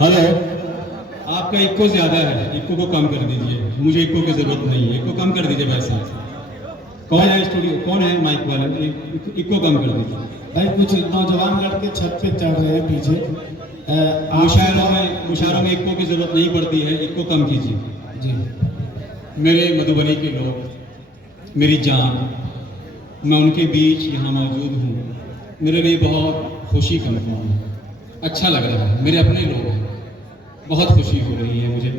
Hello, आपका eco ज्यादा है, इको को कम कर दीजिए। मुझे इको की जरूरत नहीं है, इको कम कर दीजिए भाई साहब। कौन है स्टूडियो, कौन है माइक वाला? इको कम कर दीजिए भाई। कुछ नौजवान लड़के छत पे चढ़ रहे हैं पीछे। मुशायरों में इको की जरूरत नहीं पड़ती है, इको कम कीजिए जी। मेरे मधुबनी के लोग, मेरी जान, मैं उनके बीच यहाँ मौजूद हूँ। मेरे लिए बहुत खुशी का मकाम है, अच्छा लग रहा है। मेरे अपने लोग हैं, बहुत खुशी हो रही है मुझे।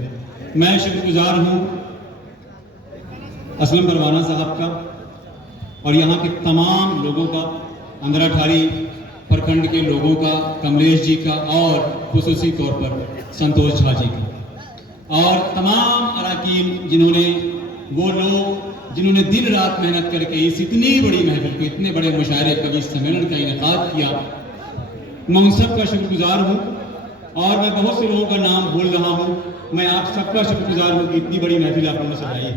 मैं शुक्रगुजार हूँ असलम परवाना साहब का और यहाँ के तमाम लोगों का, अंदराठारी प्रखंड के लोगों का, कमलेश जी का और खुसूसी तौर पर संतोष झा जी का, और तमाम अराकीन जिन्होंने, वो लोग जिन्होंने दिन रात मेहनत करके इस इतनी बड़ी महफिल को, इतने बड़े मुशायरे कवि सम्मेलन का इनेकाद किया। मैं उन सब का शुक्रगुजार हूँ और मैं बहुत से लोगों का नाम भूल रहा हूँ। मैं आप सबका शुक्रगुजार हूँ कि इतनी बड़ी महफिल आप लोगों ने सजाई।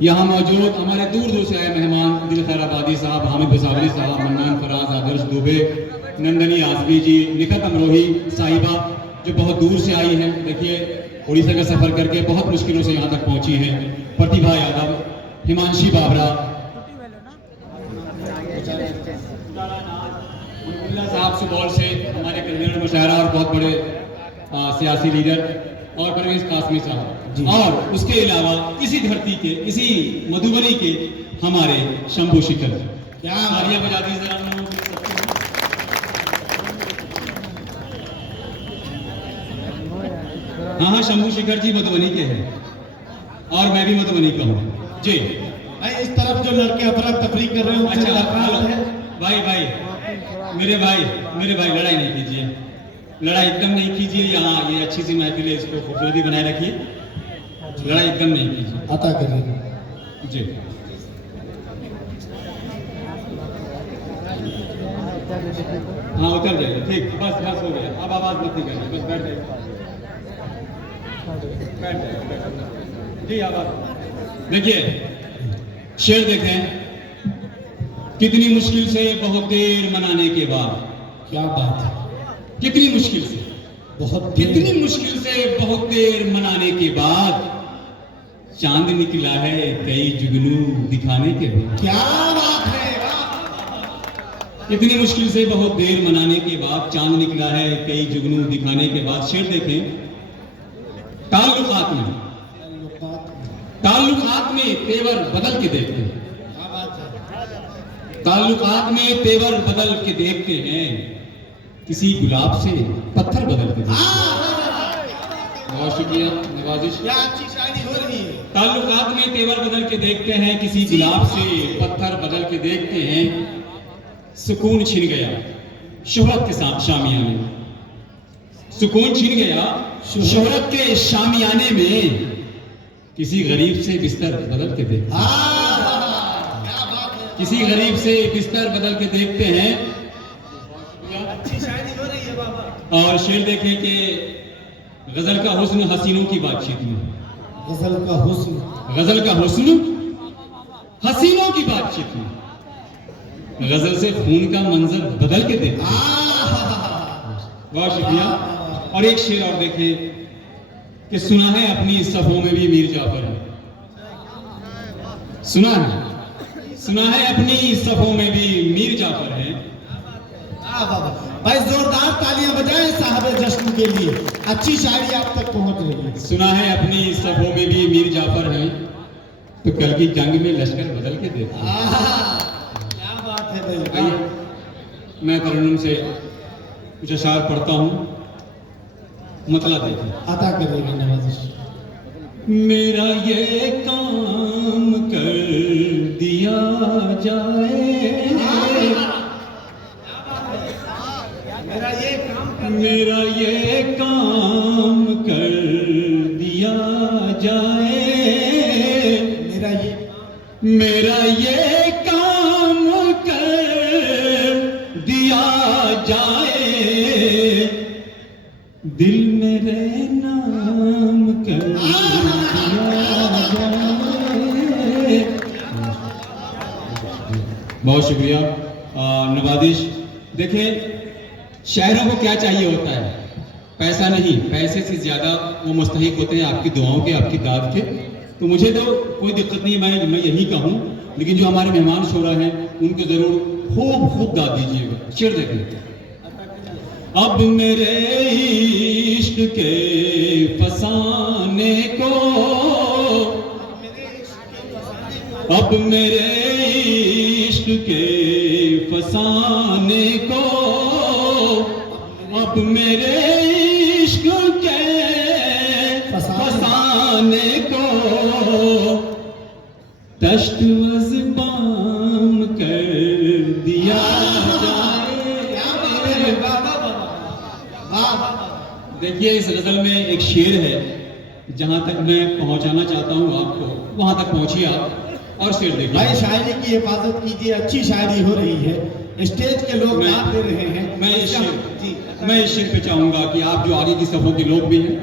यहाँ मौजूद हमारे दूर दूर से आए मेहमान, दिल खैर आबादी साहब, हामिद बसावली साहब, मन्नान फराज, आदर्श दुबे, नंदनी आजमी जी, निखत अमरोही साहिबा जो बहुत दूर से आई हैं। देखिए उड़ीसा का सफर करके बहुत मुश्किलों से यहाँ तक पहुंची हैं। प्रतिभा यादव, हिमांशी बाबरा, साहब सुपौल से हमारे कन्वीनर मुशायरा और बहुत बड़े सियासी लीडर, और परवेज कासमी साहब, और उसके अलावा इसी धरती के, इसी मधुबनी के हमारे शंभू शिखर। क्या तालियां बजा दी जरा। हाँ, शंभू शिखर जी मधुबनी के हैं और मैं भी मधुबनी का हूँ जी। इस तरफ जो लड़के अफरा तफरी कर रहे हो, अच्छा मेरे भाई लड़ाई नहीं कीजिए, लड़ाई एकदम नहीं कीजिए। यहाँ ये अच्छी सी महफिल है, इसको खूबसूरती बनाए रखिए, लड़ाई एकदम नहीं कीजिए। अता करिए जी। हाँ उतर जाइए, ठीक, बस हो गया। अब आवाज मत निकालिए, बस बैठ जाइए, बैठ जाइए जी। आवाज देखिए, शेर देखें, कितनी मुश्किल से बहुत देर मनाने के बाद, क्या बात है, कितनी मुश्किल से, कितनी मुश्किल से बहुत देर मनाने के बाद चांद निकला है कई जुगनू दिखाने के बाद। क्या बात है। कितनी मुश्किल से बहुत देर मनाने के बाद चांद निकला है कई जुगनू दिखाने के बाद। शेर देखें, ताल्लुकात में तेवर बदल के देखते हैं, ताल्लुकात में तेवर बदल के देखते हैं, किसी गुलाब से पत्थर बदल के देखते हैं। बहुत शुक्रिया, नवाजिश, क्या अच्छी शायरी हो रही है। ताल्लुकात में तेवर बदल के देखते हैं, किसी गुलाब से पत्थर बदल के देखते हैं। सुकून छिन गया शोहरत के साथ शामियाने, सुकून छिन गया शोहरत के शामियाने में, किसी गरीब से बिस्तर बदल के देखते हैं, किसी गरीब से बिस्तर बदल के देखते हैं। अच्छी शायरी हो रही है बाबा। और शेर देखें कि गजल का हुस्न हसीनों की बातचीत में, गजल का हुस्न हसीनों की बातचीत में, गजल से खून का मंजर बदल के देखते हैं। बहुत शुक्रिया। और एक शेर और देखिए कि सुना है अपनी सफों में भी मीर जाफर है, सुना है अपनी सफों में भी मीर जाफर है। भाई जोरदार तालियां बजाएं साहब जश्न के लिए, अच्छी शायरी आप तक पहुंच रही है। सुना है अपनी सफों में भी मीर जाफर है, तो कल की जंग में लश्कर बदल के देखते हैं। क्या बात है भाई। आइए मैं तरन्नुम से कुछ अशार पढ़ता हूँ, मतलब देखिए। अता करेंगे नवाजिश। मेरा ये काम कर दिया जाए, मेरा ये काम कर दिया जाए, मेरा ये काम कर दिया जाए, दिल मेरे नाम कर दिया जाए। बहुत शुक्रिया नवाजिश। देखिए शायरों को क्या चाहिए होता है, पैसा नहीं, पैसे से ज़्यादा वो मुस्तहिक होते हैं आपकी दुआओं के, आपकी दाद के। तो मुझे तो कोई दिक्कत नहीं, मैं यही कहूँ, लेकिन जो हमारे मेहमान शोरा हैं उनको ज़रूर खूब खूब दाद दीजिएगा। शेर देखें। अब मेरे इश्क के फसाने को, अब मेरे इश्क के फसाने को, अब मेरे इश्क के फसाने को तश्त वज़बाम कर दिया जाए। देखिए इस गजल में एक शेर है, जहां तक मैं पहुंचाना चाहता हूं आपको, वहां तक पहुंचिए आप और शेर देखिए। भाई शायरी की हिफाजत कीजिए, अच्छी शायरी हो रही है, स्टेज के लोग दाद दे रहे हैं। मैं इस शेर पे चाहूंगा कि आप जो आगे की सफों के लोग भी हैं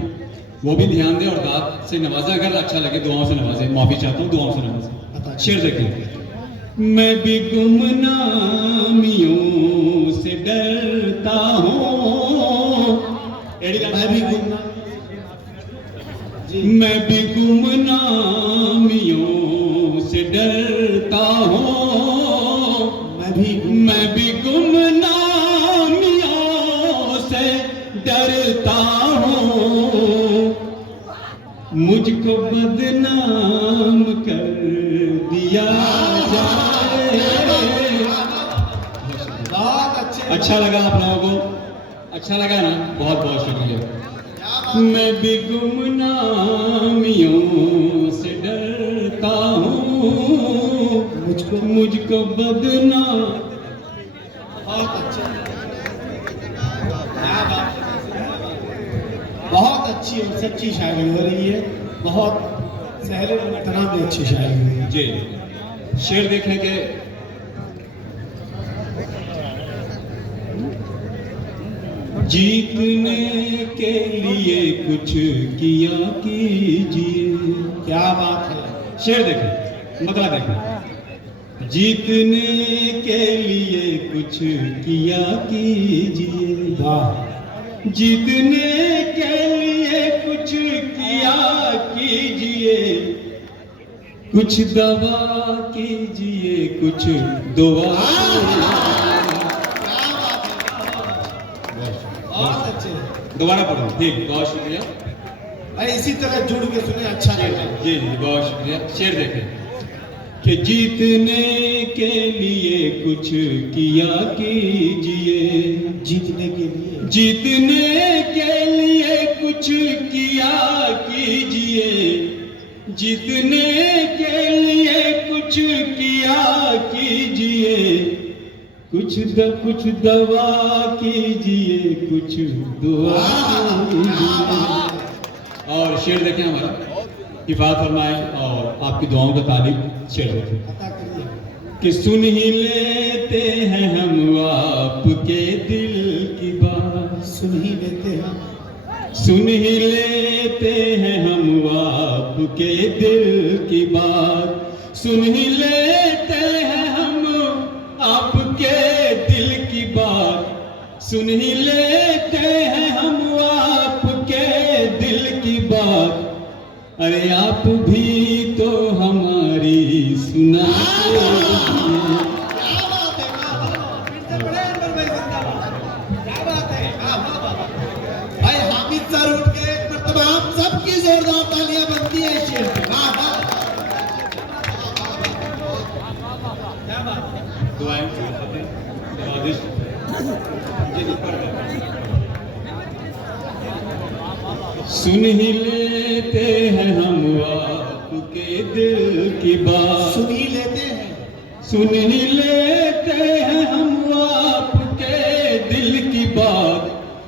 वो भी ध्यान दें और दाद से नवाजें, अगर अच्छा लगे दुआओं से नवाजें। माफी चाहता हूँ, दुआओं से नवाजें। शेर देखें। मैं भी गुमनामियों से डरता हूँ, मैं भी गुमनामियों से डरता हूँ, मैं भी गुमनामियों से डरता हूँ, मुझको बदनाम कर दिया जाए। बहुत अच्छे। अच्छा लगा आप लोगों को? अच्छा लगा ना? बहुत बहुत शुक्रिया। मैं भी गुमनामियों से डरता हूँ, मुझको बदनाम। बहुत अच्छा, बहुत अच्छी और सच्ची शायरी हो रही है, बहुत सहले मुमतना में अच्छी शायरी हो रही है जी। शेर देखें कि जीतने के लिए कुछ किया कीजिए। क्या बात है। शेर देखें, मतलब देखें। जीतने के लिए कुछ किया कीजिए, वाह। जीतने के लिए कुछ किया कीजिए, कुछ दवा कीजिए, कुछ दुआ। बहुत अच्छे। दोबारा पढ़ो। ठीक, बहुत शुक्रिया भाई, इसी तरह जुड़ के सुने, अच्छा लगा। जी जी, बहुत शुक्रिया। शेर देखें कि जीतने के लिए कुछ किया कीजिए, जीतने के लिए, जीतने के लिए कुछ किया कीजिए, जीतने के लिए कुछ किया कीजिए, कुछ दवा कीजिए, कुछ दुआ कीजिए। और शेर देखें हमारा, हिफाजत फरमाए और आपकी दुआओं का तालिब। शेर देखें कि सुन ही लेते हैं हम आपके दिल की बात, सुन ही लेते हैं, सुन ही लेते हैं हम आपके दिल की बात, सुन ही लेते हैं हम आपके दिल की बात, सुन ही लेते हैं हम आपके दिल की बात। अरे आप भी तो हमारी सुना। भाई हामिद सर उठ के एक मर्तबा आप सबकी जोरदार तालियां बनती है इस शेर पे। वाह वाह। दुआएं नवाजिश सुन ही लेते हैं हम आपके दिल की बात, सुन ही लेते हैं, सुन ही लेते हैं हम आपके दिल की बात,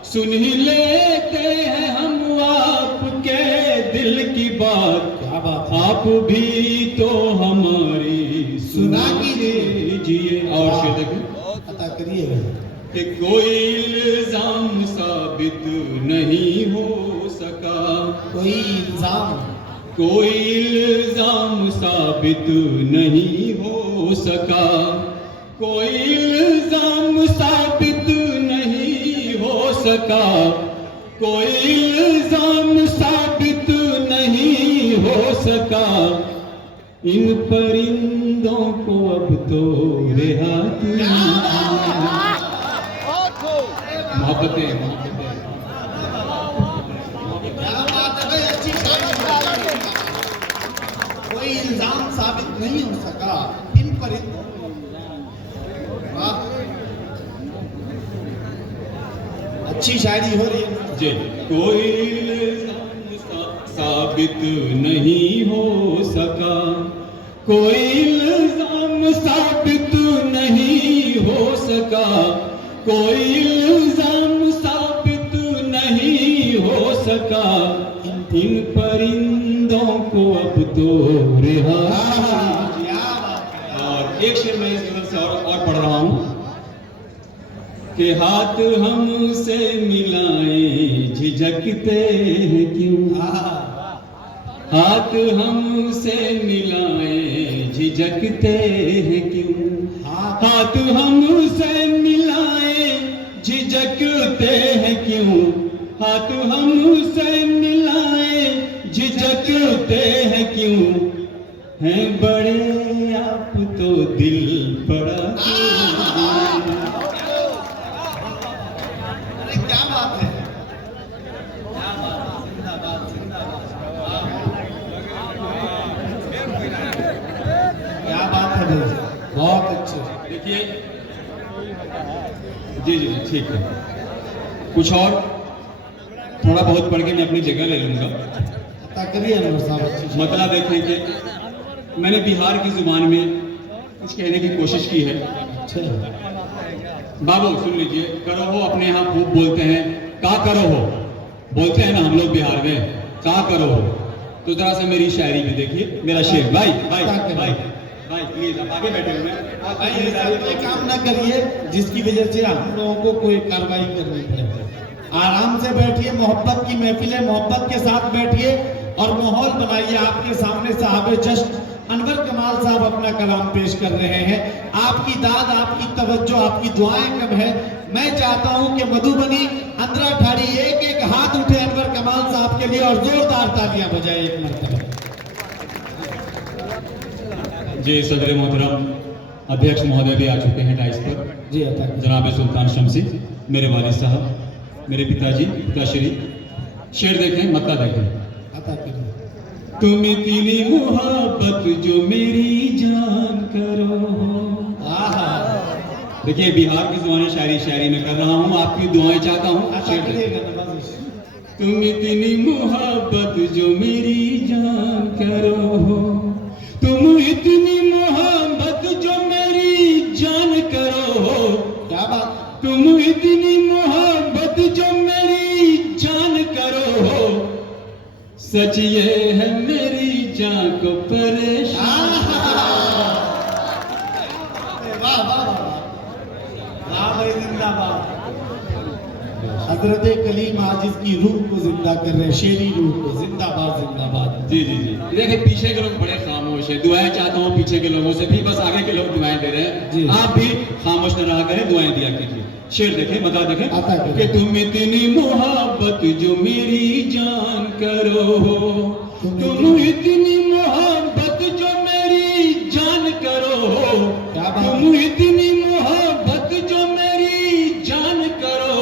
सुन ही लेते हैं हम आपके दिल की बात। क्या बात। आप भी तो हमारी सुना कीजिए। और शेर देखें, अता करिएगा कि कोई इल्जाम साबित नहीं हो सका, कोई इल्जाम, कोई इल्जाम साबित नहीं हो सका, कोई इल्जाम साबित नहीं हो सका, कोई इल्जाम साबित नहीं हो सका, इन परिंदों को अब तो रिहा किया। मोहब्बतें मोहब्बतें। क्या बात है भाई, अच्छी शायरी। कोई इल्जाम साबित नहीं हो सका इन परिंदों। वाह, अच्छी शायरी हो रही है जी। कोई इल्जाम साबित नहीं हो सका, कोई इल्जाम साबित नहीं हो सका, कोई इल्जाम साबित नहीं हो सका, इन परिंदों को अब तो रिहा। और एक शेर मैं इस तरफ से और पढ़ रहा हूं कि हाथ हमसे मिलाए झिझकते हैं क्यों, हाथ हमसे मिलाए झिझकते हैं क्यों, हाथ हमसे मिलाए झिझकते हैं क्यों, हाथ हमसे मिलाए झिझकते हैं क्यों, हैं बड़े आप तो दिल बड़ा क्यों। क्या बात है, क्या बात है भाई, बहुत अच्छे। देखिए जी जी जी ठीक है, कुछ और थोड़ा बहुत पढ़ के मैं अपनी जगह ले लूंगा। करिए अनवर साहब, अच्छी मतलब देखें कि मैंने बिहार की जुबान में कुछ कहने की कोशिश की है। अच्छा, बाबू सुन लीजिए, करो हो अपने यहाँ खूब बोलते हैं, का करो हो बोलते हैं ना हम लोग बिहार में, का करो हो। तो जरा सा मेरी शायरी भी देखिए, मेरा शेर। भाई भाई भाई भाई प्लीज आप आगे बैठे हुए हैं। भाई ऐसा कोई काम ना करिए जिसकी वजह से हम लोगों को कोई कार्रवाई करनी पड़े। आराम से बैठिए, मोहब्बत की महफिल है, मोहब्बत के साथ बैठिए और माहौल बनाइए। आपके सामने साहब जश्न अनवर कमाल साहब अपना कलाम पेश कर रहे हैं। आपकी दाद, आपकी तवज्जो, आपकी दुआएं कब है। मैं चाहता हूं कि मधुबनी अंतरा ठाड़ी एक एक हाथ उठे अनवर कमाल साहब के लिए और जोरदार तालियां बजाए एक मरतबा। जी सदर मोहतरम अध्यक्ष महोदय भी आ चुके हैं डाइस पर। जी अता जनाब सुल्तान शमसी, मेरे वालिद साहब, मेरे पिताजी, पिताश्री। शेर देखें, मत्ता देखें। अता करिए। तुम इतनी मोहब्बत जो मेरी जान करो। देखिए बिहार की जुबानी शायरी में कर रहा हूँ, आपकी दुआएं चाहता हूँ। शेर देखें। तुम इतनी मोहब्बत जो मेरी जान करो, तुम इतनी मोहब्बत जो मेरी जान करो, क्या बात, तुम इतनी मोहब्बत जो मेरी जान करो, सच ये है मेरी जान को परेशान। वाह वाह वाह भाई, जिंदाबाद। हजरत कलीम आजिज की रूह को जिंदा कर रहे, शेरी रूह को जिंदाबाद जिंदाबाद। जी जी जी देखिए पीछे के लोग बड़े खामोश है, दुआएं चाहता हूँ पीछे के लोगों से भी, बस आगे के लोग दुआएं दे रहे हैं। आप भी खामोश न रहा करें, दुआएं दिया कीजिए। शेर देखें, मता देखें कि तुम इतनी मोहब्बत जो मेरी जान करो, तुम इतनी मोहब्बत जो मेरी जान करो, तुम इतनी मोहब्बत जो मेरी जान करो,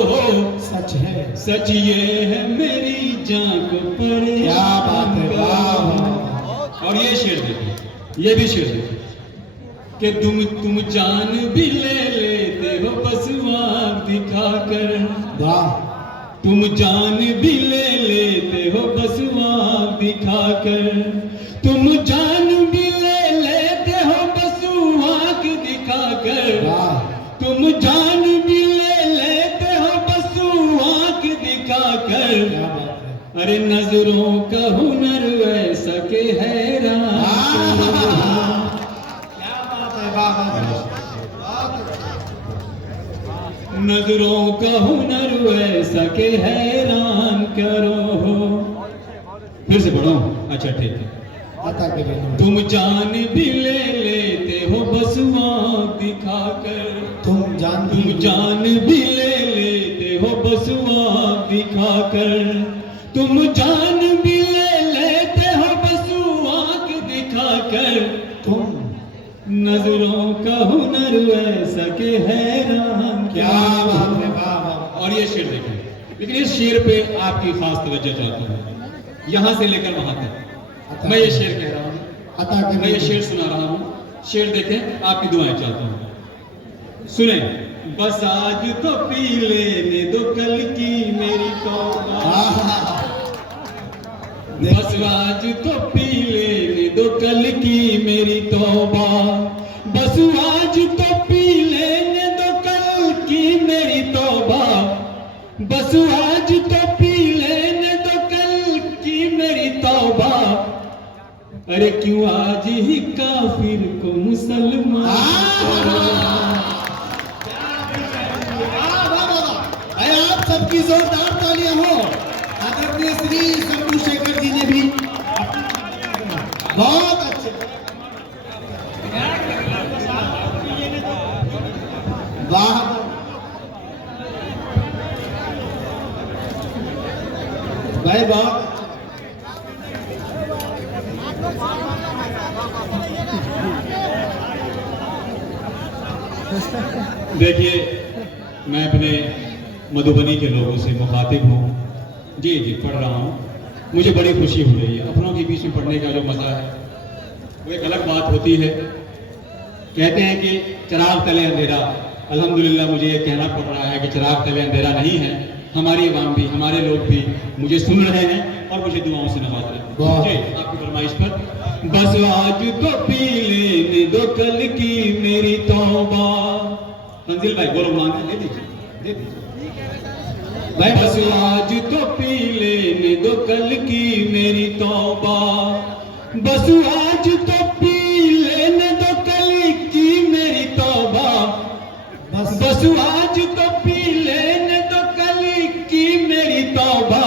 सच है, सच ये है मेरी जान को परेशान। क्या बात है, वाह। और ये शेर देखिए, ये भी शेर देखिए कि तुम जान भी ले लेते हो बस आँख दिखाकर, वाह। तुम जान भी ले लेते हो बस आँख दिखाकर, तुम जान भी ले लेते हो बस आँख दिखाकर, वाह। तुम जान भी ले लेते हो बस आँख दिखाकर। क्या बात है, अरे नजरों का हुनर ऐसा के हैरान। क्या बात है, वाह वाह। नजरों का हुनर ऐसा के हैरान करो। फिर से पढ़ो, अच्छा ठीक है। अता करिए। तुम जान भी ले लेते हो बस आँख दिखाकर, तुम जान तुम जान भी ले लेते हो बस आँख दिखाकर, तुम जान भी ले लेते हो बस आंख दिखाकर, तुम नजरों का हुनर ऐसा के हैरान। क्या बात है, वाह वाह। और ये शेर देखें, लेकिन इस शेर पे आपकी खास तवज्जो चाहता हूँ, यहां से लेकर वहां तक मैं ये शेर कह रहा हूँ, अता मैं ये करें। शेर सुना रहा हूँ। शेर देखें, आपकी दुआएं चाहता हूँ, सुने। बस आज तो पी लेने दो कल की मेरी तौबा, बस आज तो पी लेने दो कल की मेरी तौबा, बस आज तो पी लेने दो कल की मेरी तौबा, बस आज तो पी लेने दो कल की मेरी तौबा। अरे क्यों आज ही काफिर को मुसलमान। अरे आप सबकी जोरदार तालियां हो। आदरणीय श्री शंभू शेखर जी ने भी बहुत अच्छे, वाह भाई, बहुत देखिए, मैं अपने मधुबनी के लोगों से मुखातिब हूँ। जी जी, पढ़ रहा हूँ, मुझे बड़ी खुशी हो रही है। अपनों के बीच में पढ़ने का जो मज़ा है वो एक अलग बात होती है। कहते हैं कि चिराग तले अंधेरा, अल्हम्दुलिल्लाह मुझे ये कहना पड़ रहा है कि चिराग तले अंधेरा नहीं है। हमारी आवाम भी, हमारे लोग भी मुझे सुन रहे हैं और मुझे दुआओं से नवाज रहे हैं। जी, आपकी फरमाइश पर बस आज तो पी लेने दो कल की मेरी तौबा। तंजील भाई बोलो, मांगे दे दीजिए, दे दीजिए भाई। बस आज तो पी लेने दो कल की मेरी तौबा, बस आज तो पी लेने दो कल की मेरी तौबा, बस आज तो पी लेने दो कल की मेरी तौबा।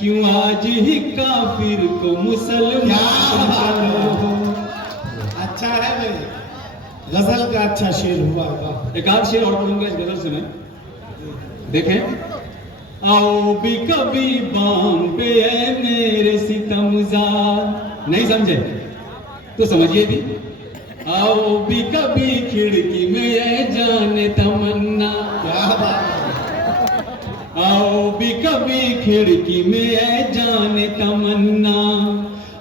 क्यों आज ही काफिर को मुसलमान। अच्छा है भाई, गजल का अच्छा शेर हुआ। एक आध शेर और पढ़ूंगा इस गजल से मैं। देखें, आओ भी कभी बाम पे है मेरे सितमजार। नहीं समझे तो समझिए भी। आओ भी कभी खिड़की में है जाने तमन्ना, क्या बात है। आओ भी कभी खिड़की में है जाने तमन्ना,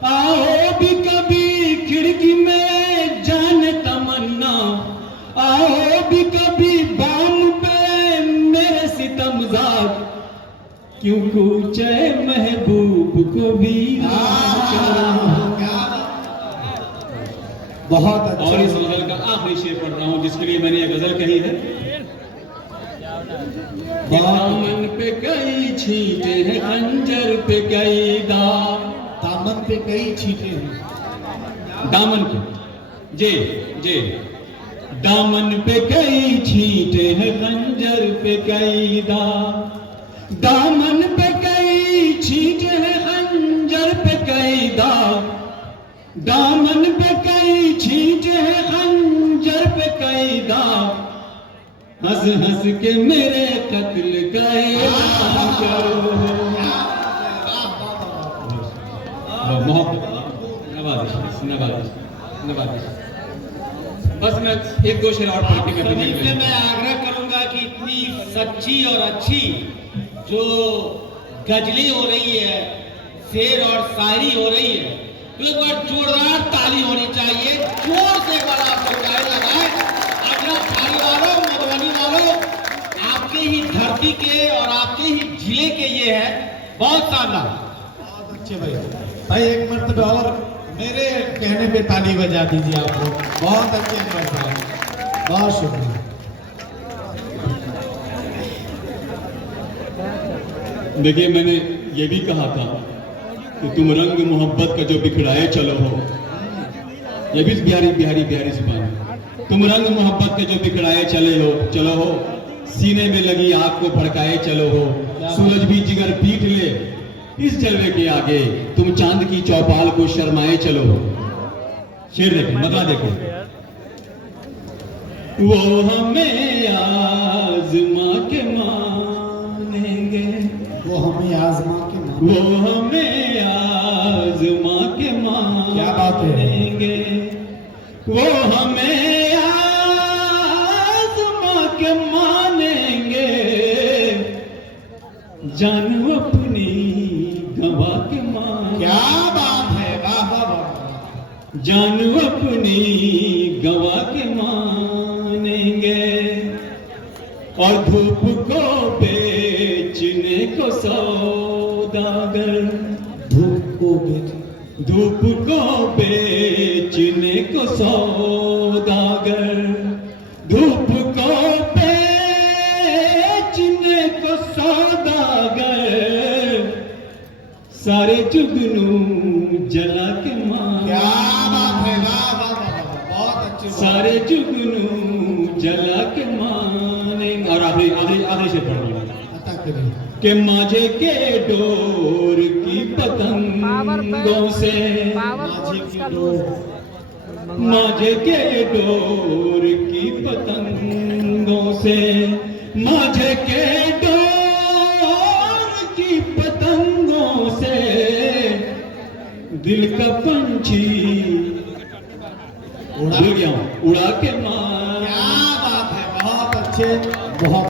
आओ भी कभी खिड़की में है जाने तमन्ना, आओ भी कभी बाम पे मेरे सितमजार। क्यों कूचे महबूब को भी बहुत अच्छा। और इस गजल का आखिरी शेर पढ़ रहा हूँ जिसके लिए मैंने ये गजल कही है। दामन पे कई छींटे हैं, खंजर पे कई दाग। दामन पे कई छींटे हैं, दामन पे, जे जे दामन पे कई छींटे हैं, खंजर पे कई दाग। दामन पे कई छींटे हैं, खंजर पे कई दाग। दामन पे कई छींटे हैं, खंजर पे कई दाग। हंस हंस के मेरे कत्ल का ऐलान करो। मोहब्बत, नवाज़िश, नवाज़िश, नवाज़िश। बस मैं एक दो शेर और पढ़ के मैं सभी से मैं आग्रह करूंगा कि इतनी सच्ची और अच्छी जो गजली हो रही है, शेर और शायरी हो रही है, तो एक बार जोरदार ताली होनी चाहिए। जोर से एक बार आप लोग ताली लगाएं। अगला थाली वालों, मधुबनी वालों, आपके ही धरती के और आपके ही जिले के ये है, बहुत शानदार। बहुत अच्छे भाई। भाई एक मर्तबा और मेरे कहने पे ताली बजा दीजिए आप लोग। बहुत अच्छे हैं, बहुत शुक्रिया। देखिए, मैंने ये भी कहा था कि तुम रंग मोहब्बत का जो बिखराए चलो हो। ये भी बिहारी बिहारी बिहारी जुबान है। तुम रंग मोहब्बत के जो बिखराए चलो हो, सीने में लगी आग को भड़काए चलो हो। सूरज भी जिगर पीट ले इस जलवे के आगे, तुम चांद की चौपाल को शर्माए चलो हो। शेर देखो, मतलब देखो। वो हमें आज़मा के मान, मानेंगे, वो हमें आजमा के वो हमें आजमा के क्या बात है? मानेंगे, वो हमें आजमा के मानेंगे, जान अपनी गवा के मानेंगे, क्या बात है, वाह वाह वाह। जान अपनी गवा के मानेंगे, और धूप को बेचने को सौदागर, धूप को बेच धूप को बेचने को सौदागर, धूप को बेचने को सौदागर, सारे जुगनू जला के क्या मार, बात है, वाह वाह वाह वाह, बहुत अच्छी बात। सारे जुगनू जला के मानेंगे। और आधे से पढ़ लो अता करिए। कि माजे के डोर की पतंगों से, माझी की डोर, माजे के डोर की पतंगों से, माजे के डोर की पतंगों से, दिल का पंछी उड़ा के मार। क्या बात है, बहुत अच्छे, बहुत